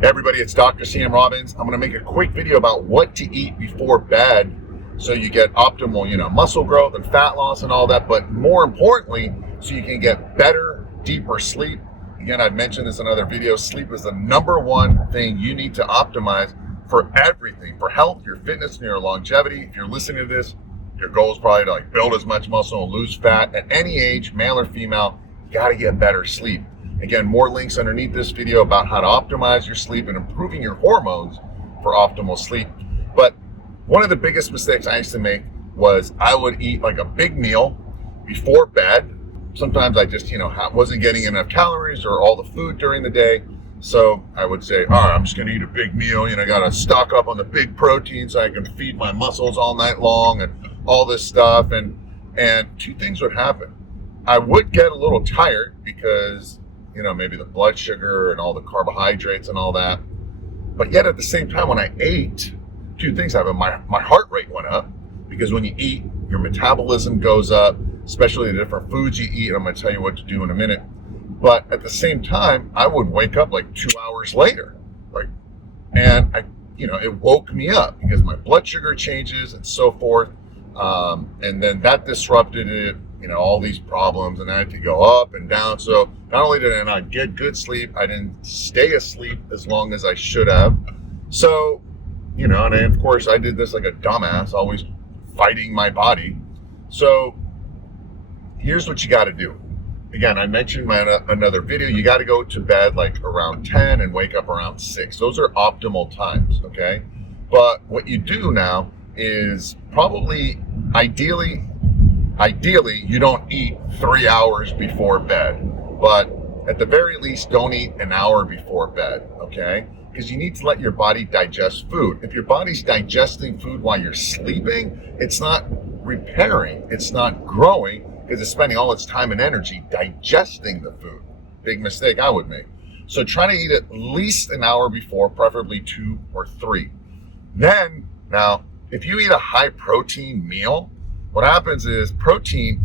Hey everybody, it's Dr. Sam Robbins. I'm going to make a quick video about what to eat before bed so you get optimal, muscle growth and fat loss and all that, but more importantly, so you can get better, deeper sleep. Again, I've mentioned this in other videos. Sleep is the number one thing you need to optimize for everything, for health, your fitness, and your longevity. If you're listening to this, your goal is probably to build as much muscle and lose fat. At any age, male or female, you got to get better sleep. Again, more links underneath this video about how to optimize your sleep and improving your hormones for optimal sleep. But one of the biggest mistakes I used to make was I would eat like a big meal before bed. Sometimes I just, wasn't getting enough calories or all the food during the day. So I would say, all right, I'm just going to eat a big meal. I got to stock up on the big protein so I can feed my muscles all night long and all this stuff. And two things would happen. I would get a little tired because maybe the blood sugar and all the carbohydrates and all that. But yet at the same time, when I ate, two things happened. My heart rate went up because when you eat, your metabolism goes up, especially the different foods you eat. I'm going to tell you what to do in a minute. But at the same time, I would wake up like 2 hours later, and it woke me up because my blood sugar changes and so forth. And then that disrupted it. All these problems, and I had to go up and down. So not only did I not get good sleep, I didn't stay asleep as long as I should have. So, and of course I did this like a dumbass, always fighting my body. So here's what you got to do. Again, I mentioned another video, you got to go to bed like around 10 and wake up around 6. Those are optimal times, okay? But what you do now is probably, ideally, you don't eat 3 hours before bed, but at the very least, don't eat an hour before bed, okay? Because you need to let your body digest food. If your body's digesting food while you're sleeping, it's not repairing, it's not growing, because it's spending all its time and energy digesting the food. Big mistake I would make. So try to eat at least an hour before, preferably 2 or 3. Then, now, if you eat a high protein meal, what happens is protein,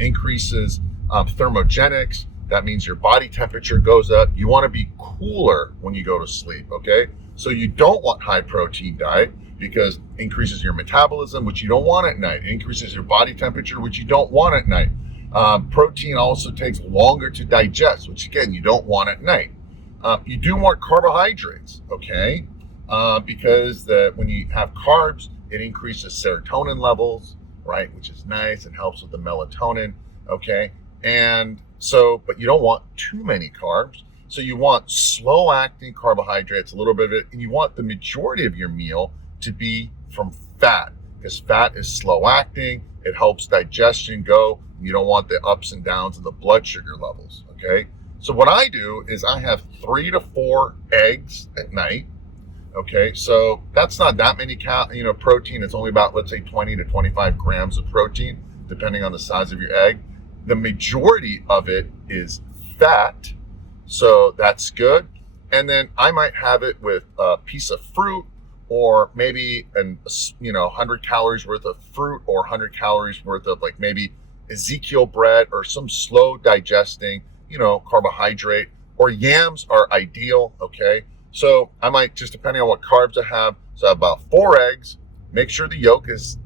increases thermogenics. That means your body temperature goes up. You want to be cooler when you go to sleep, okay? So you don't want high protein diet because it increases your metabolism, which you don't want at night. It increases your body temperature, which you don't want at night. Protein also takes longer to digest, which again, you don't want at night. You do want carbohydrates, okay? Because when you have carbs, it increases serotonin levels, right? Which is nice and helps with the melatonin, okay? And so, but you don't want too many carbs. So you want slow acting carbohydrates, a little bit of it, and you want the majority of your meal to be from fat because fat is slow acting. It helps digestion go. You don't want the ups and downs of the blood sugar levels, okay? So what I do is I have 3 to 4 eggs at night. Okay, so that's not that many protein. It's only about, let's say, 20 to 25 grams of protein, depending on the size of your egg. The majority of it is fat, so that's good. And then I might have it with a piece of fruit, or maybe 100 calories worth of fruit, or 100 calories worth of maybe Ezekiel bread, or some slow digesting, carbohydrate, or yams are ideal, okay? So I might, just depending on what carbs I have, so I have about 4 eggs. Make sure the yolk is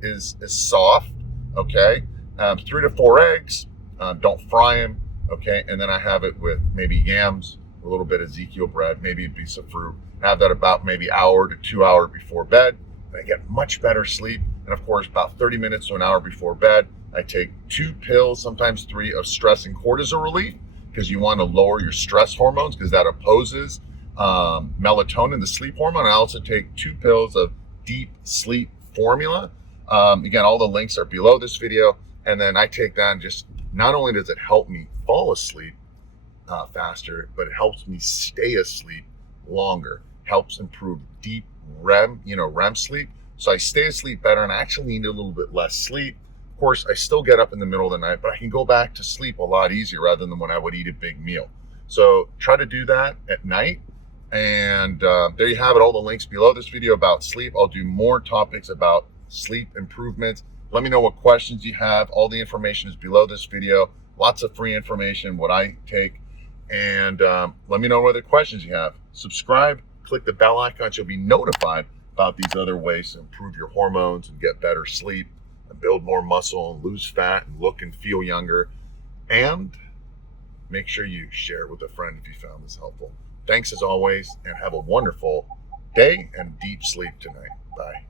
soft, okay? 3 to 4 eggs, don't fry them, okay? And then I have it with maybe yams, a little bit of Ezekiel bread, maybe a piece of fruit. I have that about maybe hour to 2 hours before bed. And I get much better sleep. And of course, about 30 minutes to an hour before bed, I take 2 pills, sometimes 3, of stress and cortisol relief, because you want to lower your stress hormones because that opposes melatonin, the sleep hormone. I also take 2 pills of deep sleep formula. Again, all the links are below this video. And then I take that, and just not only does it help me fall asleep faster, but it helps me stay asleep longer. Helps improve deep REM sleep. So I stay asleep better, and I actually need a little bit less sleep. Of course, I still get up in the middle of the night, but I can go back to sleep a lot easier rather than when I would eat a big meal. So try to do that at night. And there you have it, all the links below this video about sleep. I'll do more topics about sleep improvements. Let me know what questions you have. All the information is below this video. Lots of free information, what I take. And let me know what other questions you have. Subscribe, click the bell icon, so you'll be notified about these other ways to improve your hormones and get better sleep and build more muscle and lose fat and look and feel younger. And make sure you share it with a friend if you found this helpful. Thanks as always, and have a wonderful day and deep sleep tonight. Bye.